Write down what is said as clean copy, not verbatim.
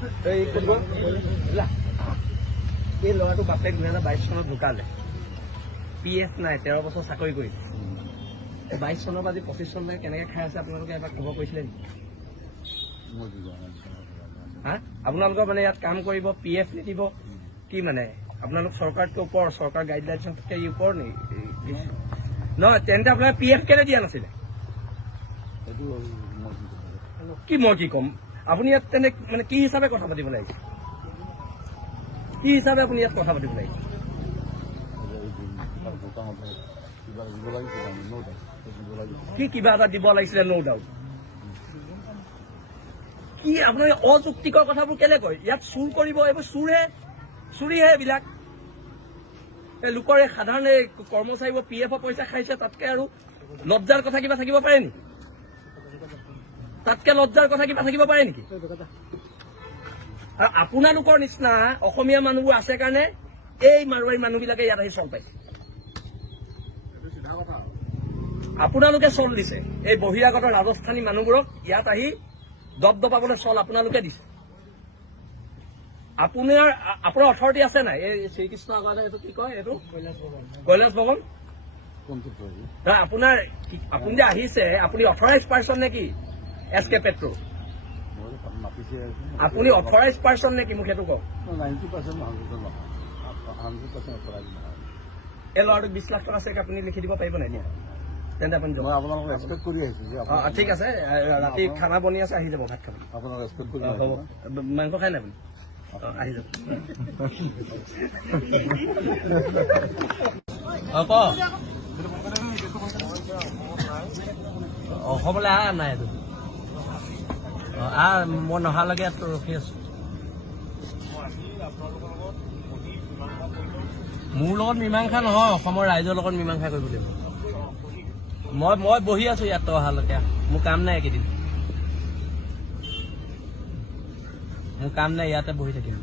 এই ল'ৰাটো বাপেক 2022 চনত ঢুকালে PF নাই 13 বছৰ চাকৰি কৰি 22 চনৰ পৰা 25 চনলৈকে কেনেকে খাই আছে আপোনালোকে এবাৰ খবৰ কৰিছিলে নেকি হা আপোনালোকৰ মানে ইয়াত কাম কৰিব PF নিদিব কি মানে আপোনালোক চৰকাৰতকৈ ওপৰ চৰকাৰ গাইডলাইনছতকৈ ওপৰ নেকি নহয় তেন্তে আপোনাৰ PF কেলে দিয়া নাছিলে কি মই কি ক'ম আপুনি ইয়াত তেনে মানে কি হিচাপে কথা পাতিব লাগিছে কি হিচাপে আপুনি ইয়াত কথা পাতিব লাগিছে কি কিবা এটা দিব লাগিছিলে ন' ডাউট কি আপুনি অযুক্তিকৰ কথাবোৰ কেলে কয় ইয়াত চুৰ কৰিব এইবোৰ চুৰিহে এইবিলাক এই লোকৰ এই সাধাৰণ এই কৰ্মচাৰীবোৰ PF পইচা খাইছে তাতকে আৰু লজ্জাৰ কথা কিবা থাকিব পাৰে নেকি তাতকে লজ্জাৰ কথা কিবা থাকিব পাৰে নেকি আৰু আপোনালোকৰ নিচিনা অসমীয়া মানুহবোৰ আছে কাৰণে এই মাৰোৱাৰী মানুহবিলাকে ইয়াত আহি চল পাইছে আপোনালোকে চল দিছে এই বহিৰাগত ৰাজস্থানী মানুহবোৰক ইয়াত আহি দবদবাবলৈ চল আপোনালোকে দিছে আপোনাৰ অথৰিটি আছে নাই এই শ্ৰীকৃষ্ণ আগতে এইটো কি কয় এইটো কৈলাশ ভৱন আপোনাৰ আপুনি যে আহিছে আপুনি অথৰাইজ পাৰ্চন নে কি SK পেট্ৰ আপুনি অথৰাইজ পাৰ্চন নে কি মোক সেইটো কওক 90% এই ল'ৰাটোক 20 লাখ টকা চেক আপুনি লিখি দিব পাৰিব নাই তেন্তে আপুনি ঠিক আছে ৰাতি খানা বনি আছে আহি যাব ভাত খাব হ'ব মাংস খাই নাই আপুনি আহি যাব ক অসমলৈ আহ নাই এইটো মই নহালৈকে ইয়াত ৰখি আছো মোৰ লগত মীমাংসা নহয় অসমৰ ৰাইজৰ লগত মীমাংসা কৰিব লাগিব মই বহি আছো ইয়াত অহালৈকে মোৰ কাম নাই এইকেইদিন মোৰ কাম নাই ইয়াতে বহি থাকিম